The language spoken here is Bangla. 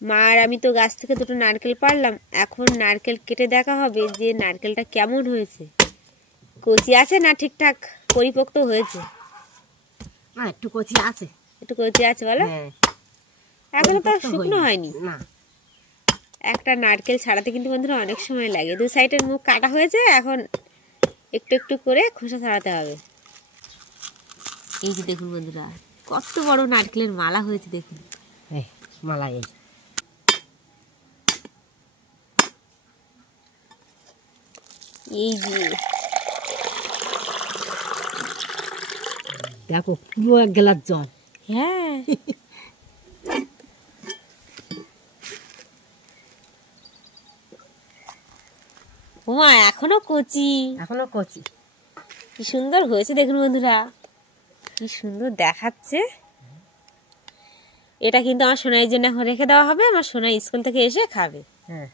মা আর আমি তো গাছ থেকে দুটো নারকেল পারলাম, এখন নারকেল কেটে দেখা হবে যে নারকেলটা কেমন হয়েছে, কচি আছে না ঠিকঠাক পরিপক্ক হয়েছে। না একটু কচি আছে, একটু কচি আছে বলো। এখনো তো শুকনো হয়নি না। একটা নারকেল ছাড়াতে কিন্তু বন্ধুরা অনেক সময় লাগে। দু সাইডের মুখ কাটা হয়েছে, এখন একটু একটু করে খোসা ছাড়াতে হবে। এই যে দেখুন বন্ধুরা কত বড় নারকেলের মালা হয়েছে দেখুন। মালা এই যে দেখো পুরো এক গ্লাস জল। হ্যাঁ ওমা এখনো কচি, এখনো কচি। কি সুন্দর হয়েছে দেখুন বন্ধুরা, কি সুন্দর দেখাচ্ছে। এটা কিন্তু আমার সোনাইয়ের জন্য রেখে দেওয়া হবে, আমার সোনাই স্কুল থেকে এসে খাবে। হ্যাঁ